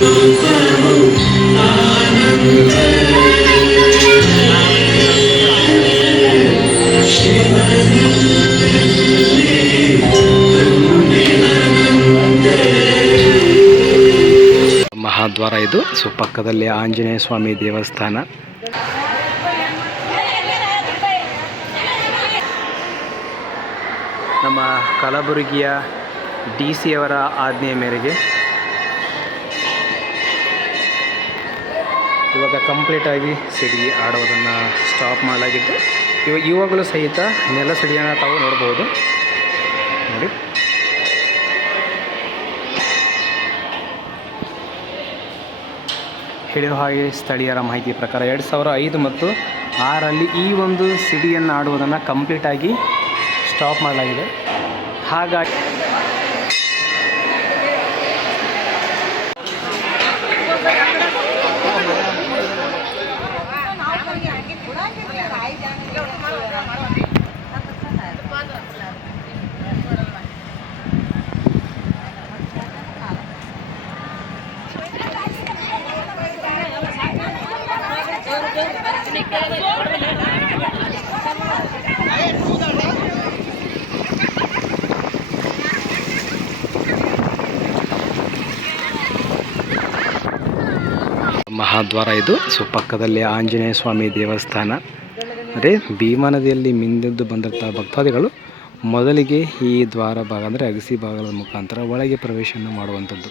ಮಹಾದ್ವಾರ ಇದು. ಸೊ ಪಕ್ಕದಲ್ಲಿ ಆಂಜನೇಯ ಸ್ವಾಮಿ ದೇವಸ್ಥಾನ. ನಮ್ಮ ಕಲಬುರಗಿಯ DC ಅವರ ಆಜ್ಞೆಯ ಮೇರೆಗೆ ಇವಾಗ ಕಂಪ್ಲೀಟಾಗಿ ಸಿಡಿ ಆಡೋದನ್ನು ಸ್ಟಾಪ್ ಮಾಡಲಾಗಿದ್ದು, ಇವಾಗಲೂ ಸಹಿತ ನೆಲ ಸಿಡಿಯನ್ನು ತಾವು ನೋಡ್ಬೋದು. ನೋಡಿ, ಹೇಳುವ ಹಾಗೆ ಸ್ಥಳೀಯರ ಮಾಹಿತಿ ಪ್ರಕಾರ 2005 ಮತ್ತು 2006ರಲ್ಲಿ ಈ ಒಂದು ಸಿಡಿಯನ್ನು ಆಡುವುದನ್ನು ಕಂಪ್ಲೀಟಾಗಿ ಸ್ಟಾಪ್ ಮಾಡಲಾಗಿದೆ. ಹಾಗಾಗಿ ಮಹಾದ್ವಾರ ಇದು. ಸೊ ಪಕ್ಕದಲ್ಲಿ ಆಂಜನೇಯ ಸ್ವಾಮಿ ದೇವಸ್ಥಾನ. ಅಂದರೆ ಭೀಮಾ ನದಿಯಲ್ಲಿ ಮಿಂದೆದ್ದು ಬಂದಂಥ ಭಕ್ತಾದಿಗಳು ಮೊದಲಿಗೆ ಈ ದ್ವಾರ ಭಾಗ ಅಂದರೆ ಅಗಸಿ ಭಾಗದ ಮುಖಾಂತರ ಒಳಗೆ ಪ್ರವೇಶವನ್ನು ಮಾಡುವಂಥದ್ದು.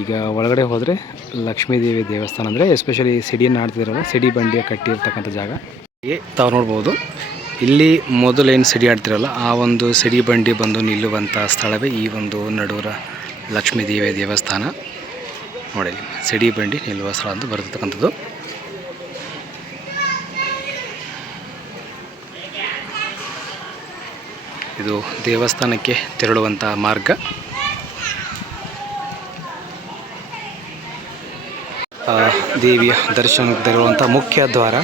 ಈಗ ಒಳಗಡೆ ಹೋದರೆ ಲಕ್ಷ್ಮೀದೇವಿ ದೇವಸ್ಥಾನ, ಅಂದರೆ ಎಸ್ಪೆಷಲಿ ಸಿಡಿಯನ್ನು ಆಡ್ತಿದ್ರಲ್ಲ, ಸಿಡಿ ಬಂಡಿಯ ಕಟ್ಟಿರ್ತಕ್ಕಂಥ ಜಾಗ ತಾವು ನೋಡ್ಬೋದು. ಇಲ್ಲಿ ಮೊದಲೇನು ಸಿಡಿ ಆಡ್ತಿರಲ್ಲ, ಆ ಒಂದು ಸಿಡಿ ಬಂಡಿ ಬಂದು ನಿಲ್ಲುವಂಥ ಸ್ಥಳವೇ ಈ ಒಂದು ನಡೂರ ಲಕ್ಷ್ಮೀದೇವಿಯ ದೇವಸ್ಥಾನ. ನೋಡಿ, ಸಿಡಿ ಬಂಡಿ ನಿಲ್ಲುವ ಸ್ಥಳ ಅಂತ ಬರತಕ್ಕಂಥದ್ದು. ಇದು ದೇವಸ್ಥಾನಕ್ಕೆ ತೆರಳುವಂಥ ಮಾರ್ಗ. ದೇವಿಯ ದರ್ಶನಕ್ಕೆ ತೆರಳುವಂಥ ಮುಖ್ಯ ದ್ವಾರ.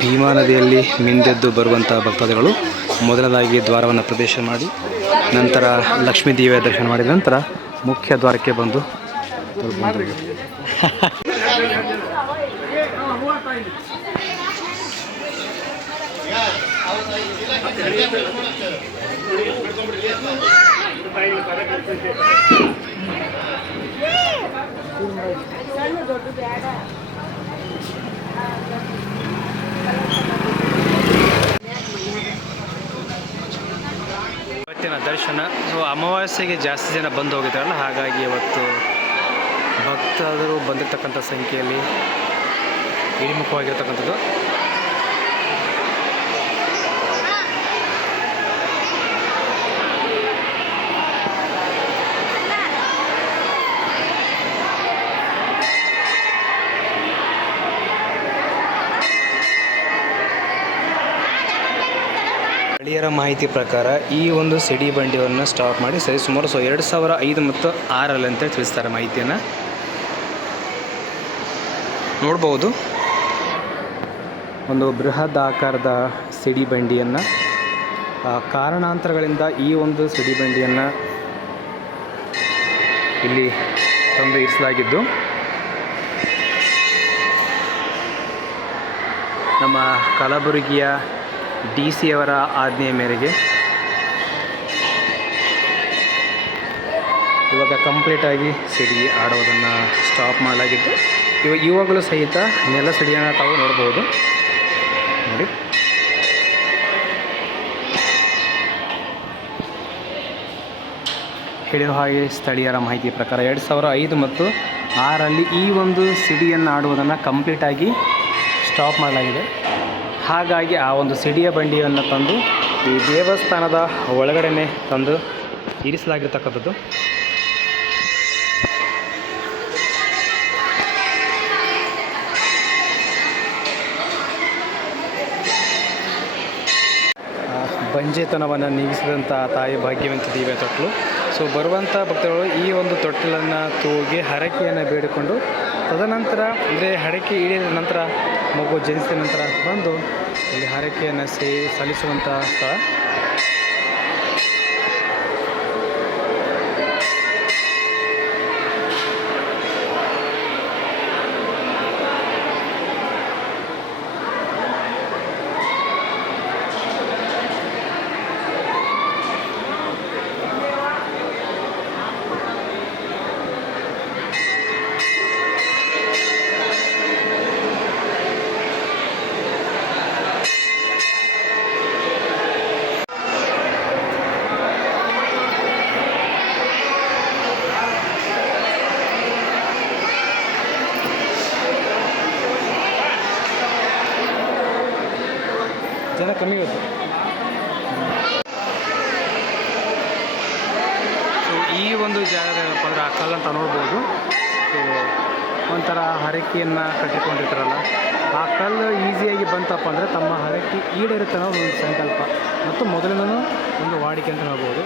ಭೀಮಾ ನದಿಯಲ್ಲಿ ಮಿಂದೆದ್ದು ಬರುವಂಥ ಭಕ್ತಾದಿಗಳು ಮೊದಲದಾಗಿ ದ್ವಾರವನ್ನು ಪ್ರವೇಶ ಮಾಡಿ ನಂತರ ಲಕ್ಷ್ಮೀ ದೇವಿಯ ದರ್ಶನ ಮಾಡಿದ ನಂತರ ಮುಖ್ಯ ದ್ವಾರಕ್ಕೆ ಬಂದು ಇವತ್ತಿನ ದರ್ಶನ. ಸೊ ಅಮಾವಾಸ್ಯೆಗೆ ಜಾಸ್ತಿ ಜನ ಬಂದು ಹೋಗಿದ್ದಾರಲ್ಲ, ಹಾಗಾಗಿ ಇವತ್ತು ಭಕ್ತರು ಬಂದಿರತಕ್ಕಂಥ ಸಂಖ್ಯೆಯಲ್ಲಿ ಇಳಿಮುಖವಾಗಿರ್ತಕ್ಕಂಥದ್ದು. ಸ್ಥಳೀಯರ ಮಾಹಿತಿ ಪ್ರಕಾರ ಈ ಒಂದು ಸಿಡಿ ಬಂಡಿಯನ್ನು ಸ್ಟಾಪ್ ಮಾಡಿ ಸುಮಾರು 2005 ಮತ್ತು 2006 ಅಂತೇಳಿ ತಿಳಿಸ್ತಾರೆ ಮಾಹಿತಿಯನ್ನು. ನೋಡ್ಬೋದು, ಒಂದು ಬೃಹತ್ ಆಕಾರದ ಸಿಡಿ ಬಂಡಿಯನ್ನು ಕಾರಣಾಂತರಗಳಿಂದ ಈ ಒಂದು ಸಿಡಿ ಬಂಡಿಯನ್ನು ಇಲ್ಲಿ ತಂದು ಇರಿಸಲಾಗಿದ್ದು, ನಮ್ಮ ಕಲಬುರಗಿಯ DC ಅವರ ಆಜ್ಞೆಯ ಮೇರೆಗೆ ಇವಾಗ ಕಂಪ್ಲೀಟಾಗಿ ಸಿಡಿ ಆಡೋದನ್ನು ಸ್ಟಾಪ್ ಮಾಡಲಾಗಿದ್ದು, ಇವಾಗಲೂ ಸಹಿತ ನೆಲ ಸಿಡಿಯನ್ನು ತಾವು ನೋಡ್ಬೋದು. ನೋಡಿ, ಹೇಳುವ ಹಾಗೆ ಸ್ಥಳೀಯರ ಮಾಹಿತಿ ಪ್ರಕಾರ 2005 ಮತ್ತು 2006ರಲ್ಲಿ ಈ ಒಂದು ಸಿಡಿಯನ್ನು ಆಡುವುದನ್ನು ಕಂಪ್ಲೀಟಾಗಿ ಸ್ಟಾಪ್ ಮಾಡಲಾಗಿದೆ. ಹಾಗಾಗಿ ಆ ಒಂದು ಸಿಡಿಯ ಬಂಡಿಯನ್ನು ತಂದು ಈ ದೇವಸ್ಥಾನದ ಒಳಗಡೆ ತಂದು ಇರಿಸಲಾಗಿರ್ತಕ್ಕಂಥದ್ದು. ಬಂಜೆತನವನ್ನು ನೀಗಿಸಿದಂಥ ತಾಯಿ ಭಾಗ್ಯವಂತ ದೇವಿಯ ತೊಟ್ಟಲು. ಸೊ ಬರುವಂಥ ಭಕ್ತರು ಈ ಒಂದು ತೊಟ್ಟಿಲನ್ನು ತೂಗಿ ಹರಕೆಯನ್ನು ಬೇಡಿಕೊಂಡು ತದನಂತರ ಅಂದರೆ ಹರಕೆ ಇಳಿದ ನಂತರ ಮಗು ಜನಿಸಿದ ನಂತರ ಬಂದು ಇಲ್ಲಿ ಹರಕೆಯನ್ನು ಸಲ್ಲಿಸುವಂಥ ಸ್ಥಳ. ಜನ ಕಮ್ಮಿ ಇವತ್ತು. ಸೊ ಈ ಒಂದು ಜಾಗದ ಏನಪ್ಪ ಅಂದರೆ ಆ ಕಲ್ಲಂತ ನೋಡ್ಬೋದು. ಸೊ ಒಂಥರ ಹರಕೆಯನ್ನು ಕಟ್ಟಿಕೊಂಡಿರ್ತಾರಲ್ಲ, ಆ ಕಲ್ಲು ಈಸಿಯಾಗಿ ಬಂತಪ್ಪ ಅಂದರೆ ತಮ್ಮ ಹರಕೆ ಈಡೇರುತ್ತೆ ಅನ್ನೋ ಒಂದು ಸಂಕಲ್ಪ ಮತ್ತು ಮೊದಲಿನೂ ಒಂದು ವಾಡಿಕೆ ಅಂತ ಹೇಳ್ಬೋದು.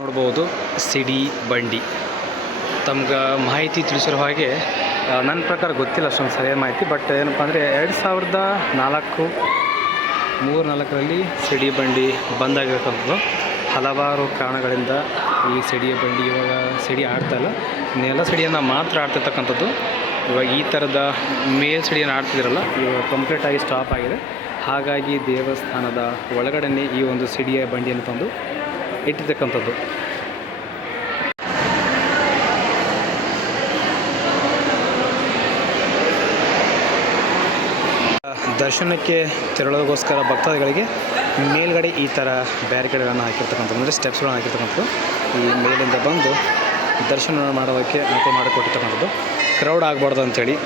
ನೋಡ್ಬೋದು ಸಿಡಿ ಬಂಡಿ. ತಮ್ಗೆ ಮಾಹಿತಿ ತಿಳಿಸಿರೋ ಹಾಗೆ ನನ್ನ ಪ್ರಕಾರ ಗೊತ್ತಿಲ್ಲ ಅಷ್ಟೊಂದು ಸರಿಯಾದ ಮಾಹಿತಿ, ಬಟ್ ಏನಪ್ಪ ಅಂದರೆ 2004ರಲ್ಲಿ ಸಿಡಿ ಬಂಡಿ ಬಂದಾಗಿರ್ತಕ್ಕಂಥದ್ದು. ಹಲವಾರು ಕಾರಣಗಳಿಂದ ಈ ಸಿಡಿಯ ಬಂಡಿ ಇವಾಗ ಸಿಡಿ ಆಡ್ತಾಯಿಲ್ಲ, ನೆಲ ಸಿಡಿಯನ್ನು ಮಾತ್ರ ಆಡ್ತಿರ್ತಕ್ಕಂಥದ್ದು. ಇವಾಗ ಈ ಥರದ ಮೇಲ್ ಸಿಡಿಯನ್ನು ಆಡ್ತಿದ್ದೀರಲ್ಲ, ಇವಾಗ ಕಂಪ್ಲೀಟಾಗಿ ಸ್ಟಾಪ್ ಆಗಿದೆ. ಹಾಗಾಗಿ ದೇವಸ್ಥಾನದ ಒಳಗಡೆ ಈ ಒಂದು ಸಿಡಿಯ ಬಂಡಿಯನ್ನು ತಂದು ಇಟ್ಟಿರ್ತಕ್ಕಂಥದ್ದು. ದರ್ಶನಕ್ಕೆ ತೆರಳೋಗೋಸ್ಕರ ಭಕ್ತಾದಿಗಳಿಗೆ ಮೇಲ್ಗಡೆ ಈ ಥರ ಬ್ಯಾರಿಕೇಡ್ಗಳನ್ನು ಹಾಕಿರ್ತಕ್ಕಂಥದ್ದು, ಅಂದರೆ ಸ್ಟೆಪ್ಸ್ಗಳನ್ನು ಹಾಕಿರ್ತಕ್ಕಂಥದ್ದು. ಈ ಮೇಲಿಂದ ಬಂದು ದರ್ಶನ ಮಾಡೋದಕ್ಕೆ ಅನುಕೂಲ ಮಾಡಿಕೊಟ್ಟಿರ್ತಕ್ಕಂಥದ್ದು, ಕ್ರೌಡ್ ಆಗಬಾರ್ದು ಅಂಥೇಳಿ.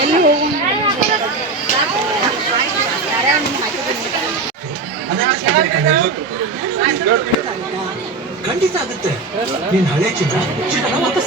ಎಲ್ಲಿ ಹೋಗೋಣ ಖಂಡಿತ ಆಗುತ್ತೆ. ನೀನ್ ಹಳೆ ಚಿನ್ನ ವಾಪಸ್